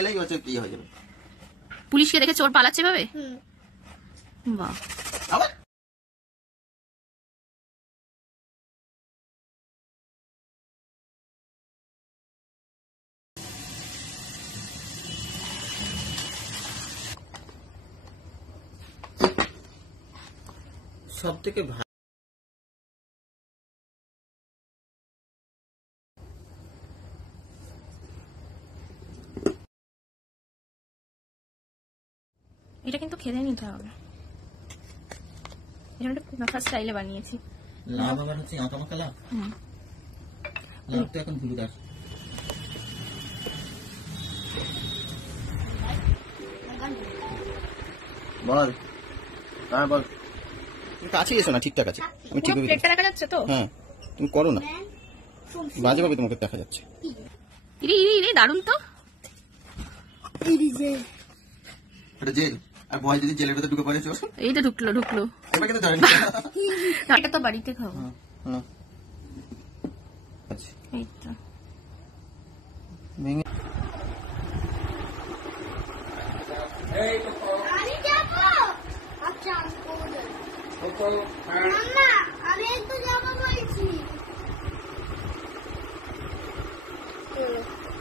এলেই হচ্ছে কি হয়ে যাবে। পুলিশকে দেখে চোর পালাচ্ছে ভাবে। বাহ, আবার সব থেকে এটা কিন্তু খেতে নিতে হবে। এটা একটা নাফা স্টাইলে বানিয়েছি। লাভ আবার হচ্ছে আঁকা মাখা লাভ। লাভ তো এখন ভুলুদার। বল, হ্যাঁ বল। তুমি কাছে এসো না, ঠিকঠাক আছে। আমি ঠিক প্লেটটা দেখা যাচ্ছে তো? হ্যাঁ, তুমি করো না, বাজে ভাবে তোমাকে দেখা যাচ্ছে। ইরে ইরে ইরে, দারুণ তো। এটা জেল, আর ভয় যদি জেলের ভেতর ঢুকে পড়ে চোর। এই তো ঢুকলো ঢুকলো। এবার কিন্তু ধরেন না। এটা তো বাড়িতে খাবো। আচ্ছা, এই তো। ভেঙে আমি যাবো। আচ্ছা আমি করব। মাম্মা আমি একটু যাবো বলছি।